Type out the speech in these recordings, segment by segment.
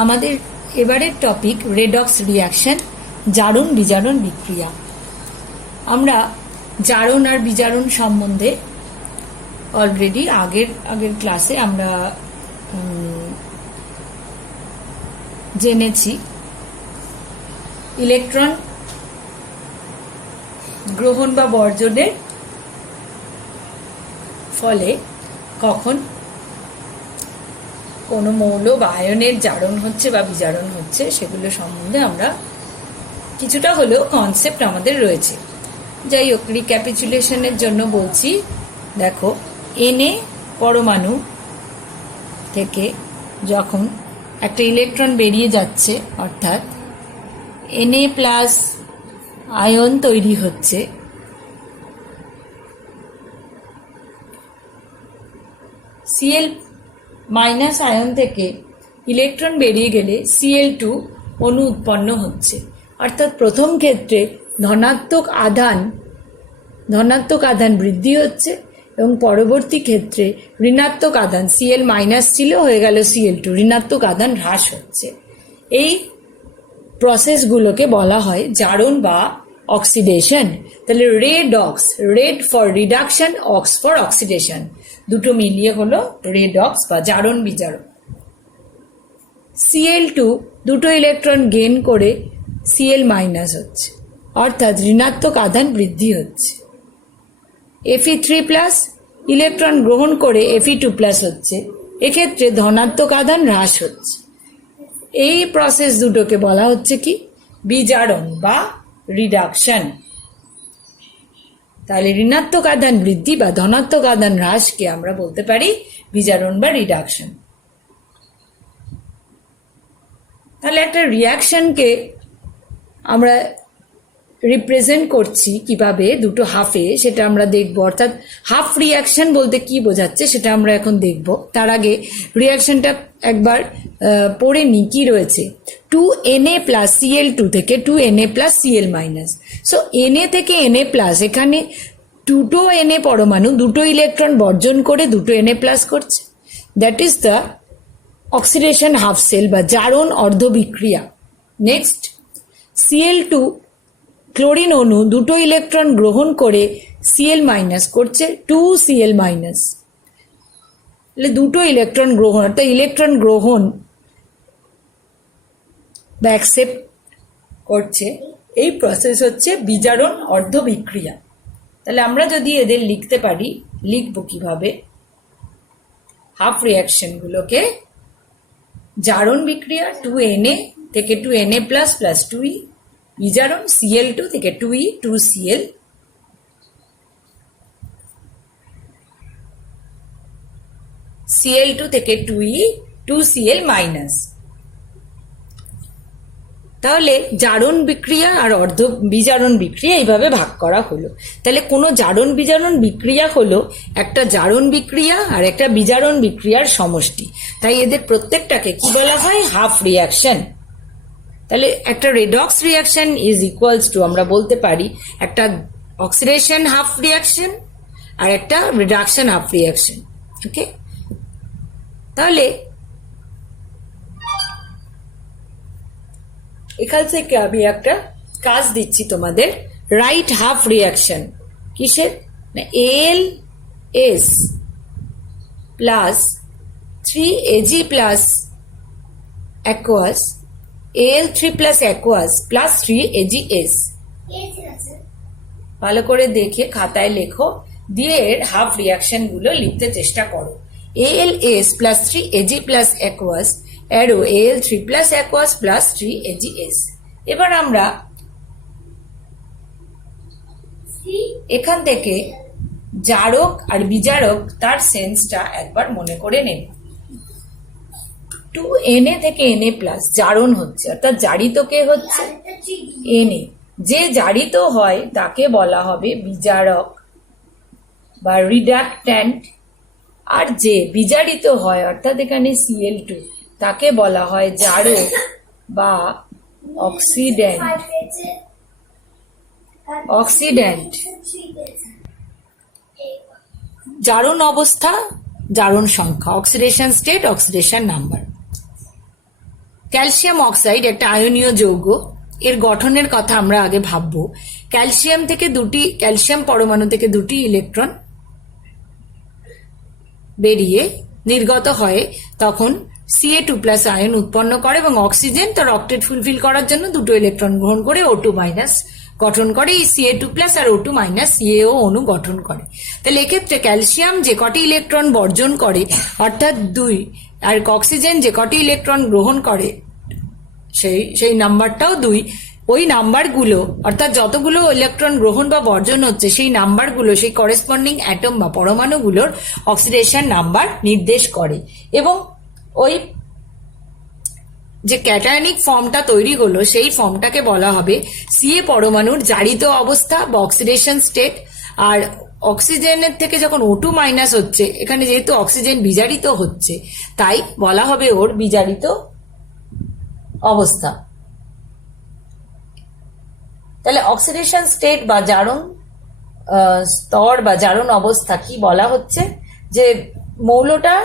আমাদের এবারের topic redox reaction, জারণ বিজারণ বিক্রিয়া। আমরা জারণ আর বিজারণ সম্বন্ধে অলরেডি আগের ক্লাসে আমরা জেনেছি। ইলেকট্রন গ্রহণ বা বর্জনের ফলে কখন কোনো মৌল বা আয়নের জারণ হচ্ছে বা বিজারণ হচ্ছে সেগুলো সম্বন্ধে আমরা কিছুটা হলেও কনসেপ্ট আমাদের রয়েছে। যাই হোক, রিক্যাপিচুলেশনের জন্য বলছি, দেখো Na পরমাণু থেকে যখন একটা ইলেকট্রন বেরিয়ে যাচ্ছে, অর্থাৎ Na প্লাস আয়ন তৈরি হচ্ছে, Cl মাইনাস আয়ন থেকে ইলেকট্রন বেরিয়ে গেলে Cl2 অণু উৎপন্ন হচ্ছে। অর্থাৎ প্রথম ক্ষেত্রে ধনাত্মক আধান বৃদ্ধি হচ্ছে এবং পরবর্তী ক্ষেত্রে ঋণাত্মক আধান, Cl মাইনাস ছিল হয়ে গেল Cl2, ঋণাত্মক আধান হ্রাস হচ্ছে। এই প্রসেসগুলোকে বলা হয় জারণ বা অক্সিডেশন। তাহলে redox, red for reduction, ox for oxidation, দুটো মিলিয়ে হলো রেডক্স বা জারণ বিজারণ। Cl2 দুটো ইলেকট্রন গেইন করে Cl মাইনাস হচ্ছে, অর্থাৎ ঋণাত্মক আধান বৃদ্ধি হচ্ছে। Fe3 প্লাস ইলেকট্রন গ্রহণ করে Fe2 প্লাস হচ্ছে, এক্ষেত্রে ধনাত্মক আধান হ্রাস হচ্ছে। এই প্রসেস দুটোকে বলা হচ্ছে কি? বিজারণ বা রিডাকশন। তাহলে ঋণাত্মক আধান বৃদ্ধি বা ধনাত্মক আধান হ্রাসকে আমরা বলতে পারি বিজারণ বা রিডাকশন। তাহলে একটা রিয়াকশনকে আমরা রিপ্রেজেন্ট করছি কিভাবে দুটো হাফে, সেটা আমরা দেখব। অর্থাৎ হাফ রিয়াকশন বলতে কি বোঝাচ্ছে সেটা আমরা এখন দেখব। তার আগে রিয়াকশনটা একবার পড়ে নি কি রয়েছে। 2Na প্লাস Cl2 থেকে 2Na plus Cl minus. So Na থেকে Na প্লাস, এখানে দুটো Na পরমাণু দুটো ইলেকট্রন বর্জন করে দুটো Na প্লাস করছে। That is the oxidation half cell বা জারণ অর্ধ বিক্রিয়া। নেক্সট, Cl2 ক্লোরিন অণু দুটো ইলেকট্রন গ্রহণ করে Cl মাইনাস করছে, 2Cl মাইনাস। দুটো ইলেকট্রন গ্রহণ, অর্থাৎ ইলেকট্রন গ্রহণ বা অ্যাকসেপ্ট করছে, এই প্রসেস হচ্ছে বিজারণ অর্ধ বিক্রিয়া। তাহলে আমরা যদি এদের লিখতে পারি, লিখব কিভাবে? হাফ রিয়াকশনগুলোকে জারণ বিক্রিয়া 2Na থেকে 2Na প্লাস প্লাস 2E, বিজারণ Cl2 থেকে 2E 2Cl, Cl2 থেকে 2E 2Cl মাইনাস। তাহলে জারণ বিক্রিয়া আর অর্ধ বিজারণ বিক্রিয়া এইভাবে ভাগ করা হলো। তাহলে কোনো জারণ বিজারণ বিক্রিয়া হলো একটা জারণ বিক্রিয়া আর একটা বিজারণ বিক্রিয়ার সমষ্টি। তাই এদের প্রত্যেকটাকে কি বলা হয়? Half reaction. তাহলে একটা redox reaction is equals to, আমরা বলতে পারি, একটা অক্সিডেশন হাফ রিয়াকশন আর একটা রিডাকশন হাফ রিয়াকশন। ওকে, তাহলে এখান থেকে আমি একটা কাজ দিচ্ছি তোমাদের। রাইট হাফ রিয়াকশন কিসের? না, AlS plus 3Ag plus aqueous, Al3 plus aqueous plus 3AgS। ভালো করে দেখে খাতায় লেখো, দিয়ে এর হাফ রিয়াকশন গুলো লিখতে চেষ্টা করো। AlS plus 3Ag plus aqueous arrow Al3 plus aqueous plus 3AgS। এবার আমরা এখান থেকে জারক আর বিজারক তার সেন্সটা একবার মনে করে নেব। 2Na থেকে Na প্লাস জারণ হচ্ছে, অর্থাৎ জারিত কে হচ্ছে? Na। যে জারিত হয় তাকে বলা হবে বিজারক বা রিডাক্ট্যান্ট, আর যে বিজারিত হয় অর্থাৎ এখানে Cl2 তাকে বলা হয় জারক বা অক্সিডেন্ট। জারণ অবস্থা, জারণ সংখ্যা, oxidation state, oxidation number. Calcium oxide একটা আয়নীয় যৌগ, এর গঠনের কথা আমরা আগে ভাববো। ক্যালসিয়াম পরমাণু থেকে দুটি ইলেকট্রন বেরিয়ে নির্গত হয়, তখন Ca2+ আয়ন উৎপন্ন করে এবং অক্সিজেন তার অক্টেট ফুলফিল করার জন্য দুটো ইলেকট্রন গ্রহণ করে O2- গঠন করে। এই Ca2+ আর O2- CaO অণু গঠন করে। তাহলে এক্ষেত্রে ক্যালসিয়াম যে কটি ইলেকট্রন বর্জন করে অর্থাৎ 2, আর অক্সিজেন যে কটি ইলেকট্রন গ্রহণ করে সেই নাম্বারটাও 2। ওই নাম্বারগুলো অর্থাৎ যতগুলো ইলেকট্রন গ্রহণ বা বর্জন হচ্ছে সেই নাম্বারগুলো সেই করেসপন্ডিং অ্যাটম বা পরমাণুগুলোর অক্সিডেশন নাম্বার নির্দেশ করে। এবং ওই যে ক্যাটায়নিক ফর্মটা তৈরি হলো সেই ফর্মটাকে বলা হবে Ca পরমাণুর জারিত অবস্থা বা অক্সিডেশন স্টেট। আর অক্সিজেনের থেকে যখন O2- হচ্ছে, এখানে যেহেতু অক্সিজেন বিজারিত হচ্ছে তাই বলা হবে ওর বিজারিত অবস্থা। তাহলে অক্সিডেশন স্টেট বা জারণ স্তর বা জারণ অবস্থা কি বলা হচ্ছে, যে মৌলটা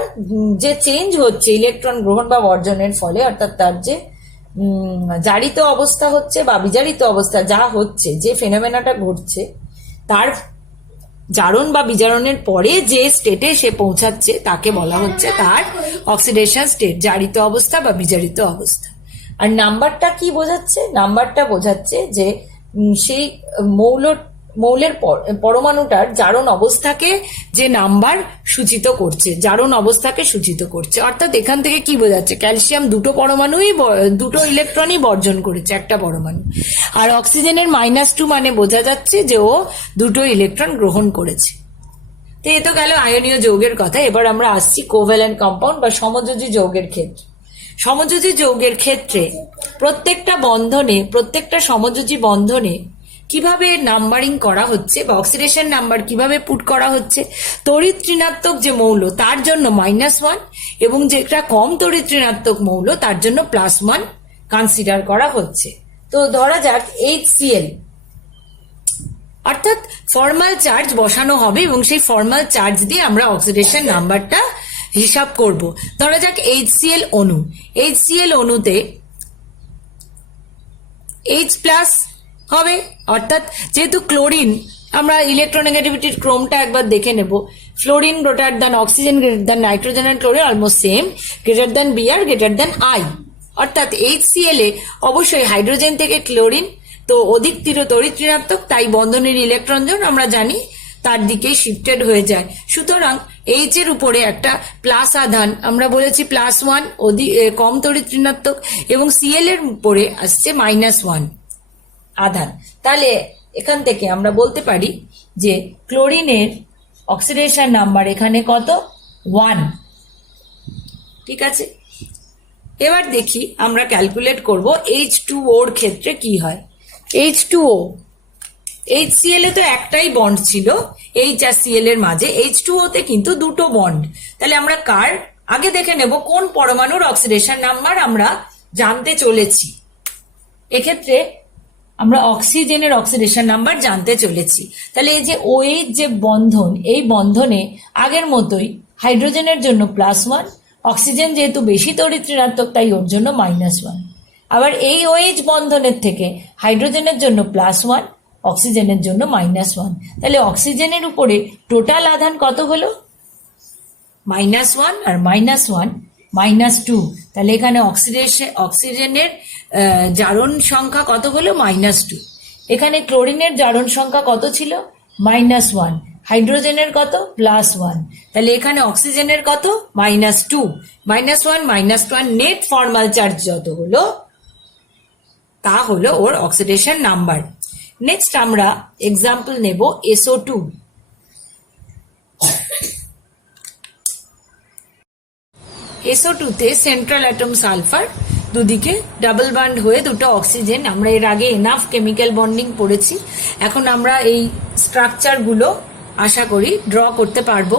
যে চেঞ্জ হচ্ছে ইলেকট্রন গ্রহণ বা বর্জনের ফলে, অর্থাৎ তার যে জারিত অবস্থা হচ্ছে বা বিজারিত অবস্থা যা হচ্ছে, যে ফেনোমেনাটা ঘটছে, তার জারণ বা বিজারণের পরে যে স্টেটে সে পৌঁছাচ্ছে তাকে বলা হচ্ছে তার অক্সিডেশন স্টেট, জারিত অবস্থা বা বিজারিত অবস্থা। আর নাম্বারটা কি বোঝাচ্ছে? নাম্বারটা বোঝাচ্ছে যে সেই মৌলের পরমাণুটার জারণ অবস্থাকে যে নাম্বার সূচিত করছে, জারণ অবস্থাকে সূচিত করছে। অর্থাৎ এখান থেকে কি বোঝাচ্ছে, ক্যালসিয়াম দুটো ইলেকট্রনই বর্জন করেছে, একটা পরমাণু। আর অক্সিজেনের -2 মানে বোঝা যাচ্ছে যে ও দুটো ইলেকট্রন গ্রহণ করেছে। তো এ তো গেল আয়নীয় যৌগের কথা। এবার আমরা আসছি কোভ্যালেন্ট কম্পাউন্ড বা সমযোজী যৌগের ক্ষেত্রে। সমযোজী যৌগের ক্ষেত্রে প্রত্যেকটা সমযোজী বন্ধনে কিভাবে নাম্বারিং করা হচ্ছে বা অক্সিডেশন নাম্বার কিভাবে পুট করা হচ্ছে, তড়িৎ ঋণাত্মক যে মৌল তার জন্য -1 এবং যেটা কম তড়িৎ ঋণাত্মক মৌল তার জন্য +1 কনসিডার করা হচ্ছে। তো ধরা যাক HCl, অর্থাৎ ফর্মাল চার্জ বসানো হবে এবং সেই ফর্মাল চার্জ দিয়ে আমরা অক্সিডেশন নাম্বারটা হিসাব করব। ধরা যাক HCl অণু, HCl অণুতে H+ হবে, অর্থাৎ যেহেতু ক্লোরিন, আমরা ইলেকট্রোনেগেটিভিটির ক্রমটা একবার দেখে নেব। Fluorine greater than oxygen greater than nitrogen and chlorine almost same, greater than Br greater than I। অর্থাৎ HCl এ অবশ্যই হাইড্রোজেন থেকে ক্লোরিন, তো অধিক তড়িৎ ঋণাত্মক, তাই বন্ধনের ইলেকট্রন জোন আমরা জানি তার দিকেই শিফটেড হয়ে যায়। সুতরাং H এর উপরে একটা প্লাস আধান, আমরা বলেছি +1 কম তড়িৎ ঋণাত্মক, এবং Cl এর উপরে আসছে -1 আধান। তাহলে এখান থেকে আমরা বলতে পারি যে ক্লোরিনের অক্সিডেশন নাম্বার এখানে কত? 1। ঠিক আছে, এবার দেখি আমরা ক্যালকুলেট করব H2O এর ক্ষেত্রে কি হয়। H2O, HCl এ তো একটাই বন্ড ছিল H আর Cl এর মাঝে, H2O তে কিন্তু দুটো বন্ড। তাহলে আমরা কার আগে দেখে নেব কোন পরমাণুর অক্সিডেশন নাম্বার আমরা জানতে চলেছি। এক্ষেত্রে আমরা অক্সিজেনের অক্সিডেশন নাম্বার জানতে চলেছি। তাহলে এই যে OH যে বন্ধন, এই বন্ধনে আগের মতোই হাইড্রোজেনের জন্য +1, অক্সিজেন যেহেতু বেশি তড়িৎ ঋণাত্মক তাই ওর জন্য -1। আবার এই OH বন্ধনের থেকে হাইড্রোজেনের জন্য +1, অক্সিজেনের জন্য -1। তাহলে অক্সিজেনের উপরে টোটাল আধান কত হলো? -1 আর -1 -2। তাহলে এখানে অক্সিজেনের জারণ সংখ্যা কত হলো? -2। এখানে ক্লোরিনের জারণ সংখ্যা কত ছিল? -1। হাইড্রোজেনের কত? +1। তাহলে এখানে অক্সিজেনের কত? -2। -1 -1 নেট ফর্মাল চার্জ যত হলো তা হলো ওর অক্সিডেশন নাম্বার। নেক্সট আমরা এক্সাম্পল নেব SO2। SO2 তে সেন্ট্রাল অ্যাটম সালফার, দুদিকে ডাবল বন্ড হয়ে দুটো অক্সিজেন। আমরা এর আগে এনাফ কেমিক্যাল বন্ডিং পড়েছি, এখন আমরা এই স্ট্রাকচারগুলো আশা করি ড্র করতে পারবো,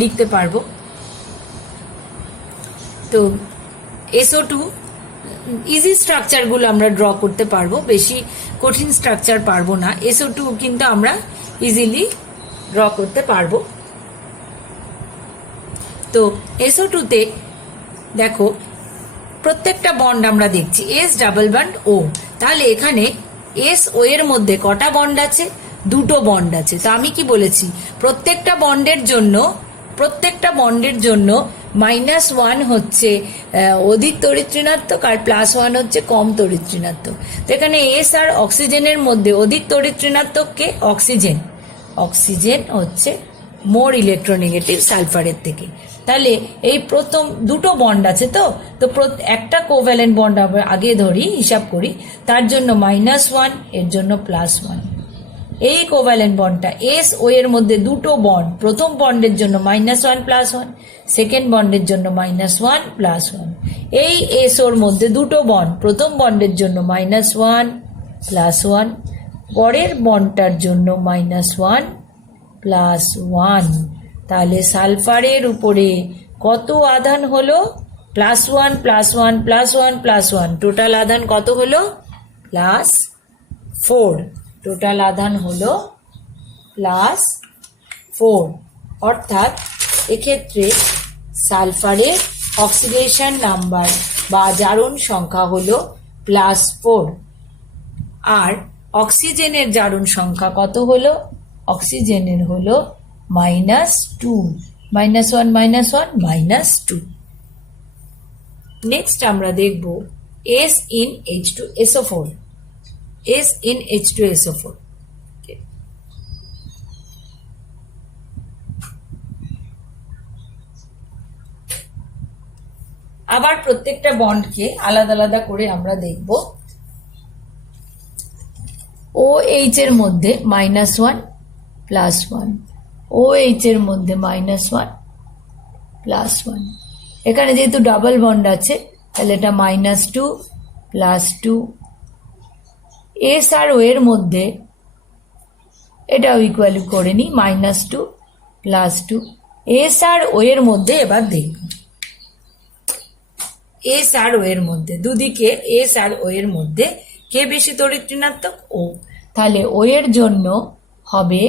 লিখতে পারবো। তো SO2 ইজি স্ট্রাকচারগুলো আমরা ড্র করতে পারবো, বেশি কঠিন স্ট্রাকচার পারবো না। SO2 কিন্তু আমরা ইজিলি ড্র করতে পারবো। তো SO2 তে দেখো প্রত্যেকটা বন্ড আমরা দেখছি এস ডাবল বন্ড ও, তাহলে এখানে এস ও এর মধ্যে কটা বন্ড আছে? দুটো বন্ড আছে। তো আমি কি বলেছি, প্রত্যেকটা বন্ডের জন্য -1 হচ্ছে অধিক তড়িৎ ঋণাত্মক আর +1 হচ্ছে কম তড়িৎ ঋণাত্মক। তো এখানে এস আর অক্সিজেনের মধ্যে অধিক তড়িৎ ঋণাত্মক কে? অক্সিজেন হচ্ছে মোর ইলেকট্রোনেগেটিভ সালফারের থেকে। তাহলে এই প্রথম দুটো বন্ড আছে, তো একটা কোভ্যালেন্ট বন্ড আমরা আগে ধরি, হিসাব করি, তার জন্য -1, এর জন্য +1। এই কোভ্যালেন্ট বন্ডটা এস ও এর মধ্যে দুটো বন্ড, প্রথম বন্ডের জন্য -1 +1, সেকেন্ড বন্ডের জন্য -1 +1। এই এস ওর মধ্যে দুটো বন্ড, প্রথম বন্ডের জন্য -1 +1, পরের বন্ডটার জন্য -1 +1। তাহলে সালফারের উপরে কত আধান হলো? +1 +1 +1 +1, টোটাল আধান কত হলো? +4। টোটাল আধান হলো +4, অর্থাৎ এক্ষেত্রে সালফারের অক্সিডেশন নাম্বার বা জারণ সংখ্যা হলো +4। আর অক্সিজেনের জারণ সংখ্যা কত হলো? অক্সিজেনের হলো -2, -1 -1 -2। নেক্সট আমরা দেখব S in H2SO4। S in H2SO4। আবার প্রত্যেকটা বন্ডকে আলাদা আলাদা করে আমরা দেখব। OH এর মধ্যে -1 +1, OH এর মধ্যে -1 +1। এখানে যেহেতু ডাবল বন্ড আছে তাহলে এটা -2 +2। এস আর ও এর মধ্যে এটাও ইকুয়াল করে নিই, -2 +2। এস আর ও এর মধ্যে এবার দেখব, এস আর ও এর মধ্যে দুদিকে এস আর ও এর মধ্যে কে বেশি তড়িৎ ঋণাত্মক? ও। তাহলে ও এর জন্য হবে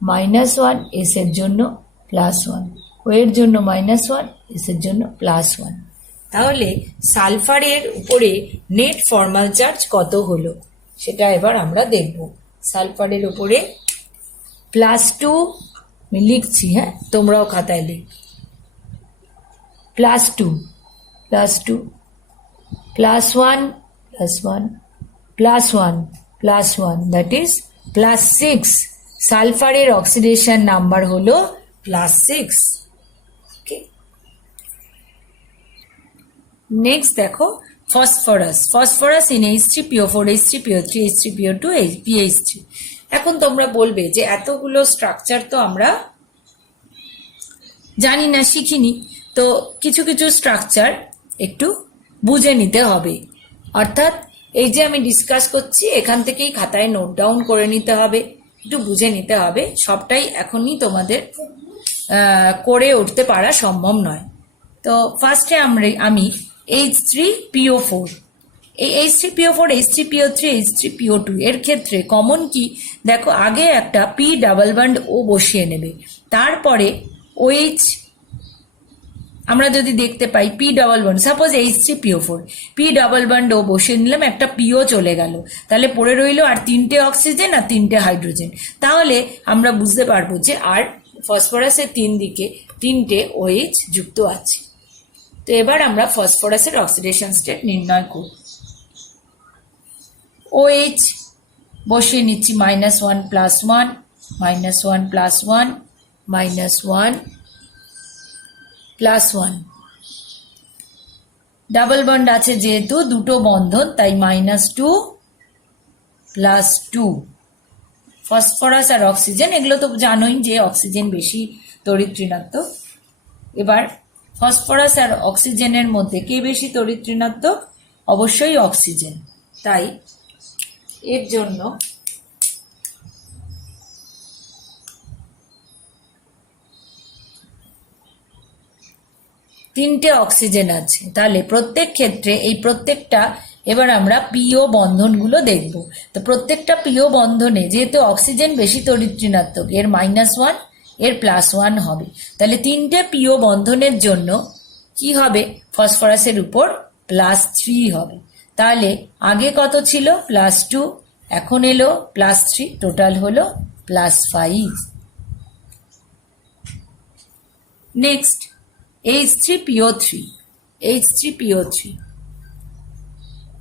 -1, এস এর জন্য +1, ও এর জন্য -1, এস এর জন্য +1। তাহলে সালফারের উপরে নেট ফর্মাল চার্জ কত হলো সেটা এবার আমরা দেখব। সালফারের উপরে +2 আমি লিখছি, হ্যাঁ, তোমরাও খাতায় লিখ। +2 +2 +1 +1 +1 +1, দ্যাট ইজ +6। সালফারের অক্সিডেশন নাম্বার হলো +6। নেক্সট দেখো phosphorus in H3PO4 H3PO3 H3PO2 PH3। এখন তোমরা বলবে যে এতগুলো স্ট্রাকচার তো আমরা জানি না, শিখিনি, তো কিছু কিছু স্ট্রাকচার একটু বুঝে নিতে হবে। অর্থাৎ এই যে আমি ডিসকাস করছি এখান থেকেই খাতায় নোট ডাউন করে নিতে হবে, একটু বুঝে নিতে হবে। সবটাই এখনই তোমাদের করে উঠতে পারা সম্ভব নয়। তো ফার্স্টে আমি H3PO4, এই H3PO4 H3PO3 H3PO2 এর ক্ষেত্রে কমন কি দেখো, আগে একটা P ডাবল বন্ড ও বসিয়ে নেবে, তারপরে OH আমরা যদি দেখতে পাই P double bond, suppose H3PO4 P double bond ও বসিয়ে নিলাম, একটা PO চলে গেল, তাহলে পড়ে রইল আর 3টে অক্সিজেন আর 3টে হাইড্রোজেন। তাহলে আমরা বুঝতে পারবো যে আর ফসফরাসের 3 দিকে 3টে OH যুক্ত আছে। তো এবার আমরা ফসফরাসের অক্সিডেশন স্টেট নির্ণয় করব। OH বসিয়ে নিচ্ছি -1 +1 -1 +1 -1 +1। ডাবল বন্ড আছে যেহেতু, দুটো বন্ধন, তাই -2 +2। ফসফরাস আর অক্সিজেন এগুলো তো জানোই যে অক্সিজেন বেশি তড়িৎ ঋণাত্মক। এবার ফসফরাস আর অক্সিজেনের মধ্যে কে বেশি তড়িৎ ঋণাত্মক? অবশ্যই অক্সিজেন। তাই এর জন্য তিনটে অক্সিজেন আছে, তাহলে প্রত্যেক ক্ষেত্রে এই প্রত্যেকটা এবার আমরা পিও বন্ধনগুলো দেখব। তো প্রত্যেকটা পিও বন্ধনে যেহেতু অক্সিজেন বেশি তড়িৎ ঋণাত্মক, এর -1 এর +1 হবে। তাহলে তিনটে পিও বন্ধনের জন্য কি হবে? ফসফরাসের উপর +3 হবে। তাহলে আগে কত ছিল +2, এখন এলো +3, টোটাল হলো +5। নেক্সট H3PO3, H3PO3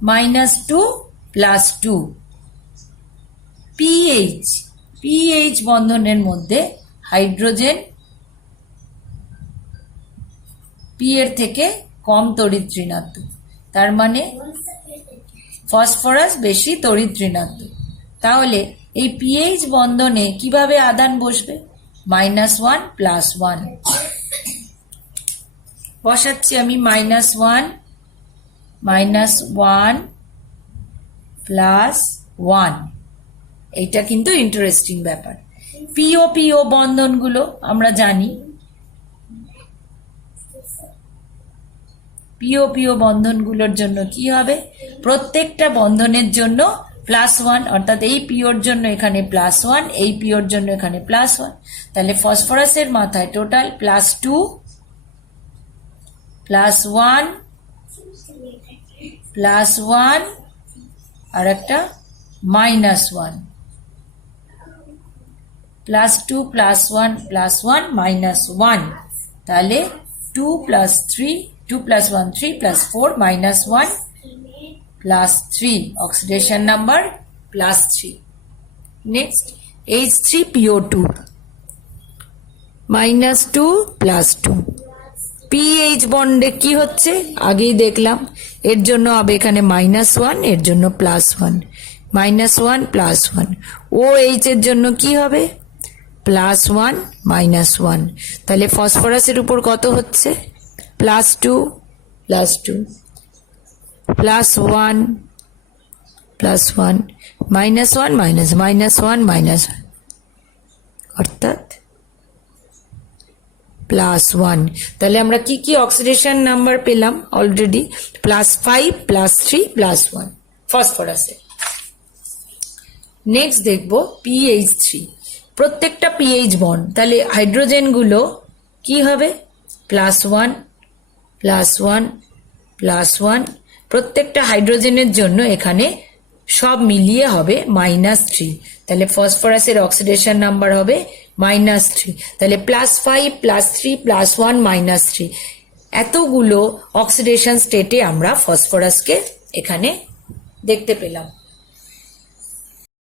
-2 +2, PH বন্ধনের মধ্যে হাইড্রোজেন P এর থেকে কম তড়িৎ ঋণাত্মক, তার মানে ফসফরাস বেশি তড়িৎ ঋণাত্মক। তাহলে এই PH বন্ধনে কিভাবে আদান বসবে? -1 +1 বসাচ্ছি আমি, -1 +1, এইটা কিন্তু ইন্টারেস্টিং ব্যাপার। PO বন্ধনগুলো আমরা জানি, PO বন্ধনগুলোর জন্য কি হবে? প্রত্যেকটা বন্ধনের জন্য +1, অর্থাৎ এই পিওর জন্য এখানে +1, এই পিওর জন্য এখানে +1। তাহলে ফসফরাসের মাথায় টোটাল +2 +1 +1 আর একটা -1, +2 +1 +1 -1, তাহলে 2 + 3, 2 + 1 3 + 4 -1 +3, oxidation number +3। Next H3PO2 -2 +2, PH বন্ডে কি হচ্ছে আগেই দেখলাম, এর জন্য হবে এখানে -1, এর জন্য +1, -1 +1। OH এর জন্য কি হবে? +1 -1, তাহলে ফসফরাসের উপর কত হচ্ছে? +2 +2 +1 +1 -1 -1 -1, অর্থাৎ +1। তাহলে আমরা কি কি অক্সিডেশন নাম্বার পেলাম? অলরেডি +5 +3 +1 ফসফরাসে। নেক্সট দেখব PH3, প্রত্যেকটা PH বন্ড, তাহলে হাইড্রোজেনগুলো কি হবে? +1 +1 +1, প্রত্যেকটা হাইড্রোজেনের জন্য এখানে সব মিলিয়ে হবে -3, তাহলে ফসফরাসের অক্সিডেশন নাম্বার হবে -3। তাহলে +5 +3 +1 -3, এতগুলো অক্সিডেশন স্টেটে আমরা ফসফরাসকে এখানে দেখতে পেলাম।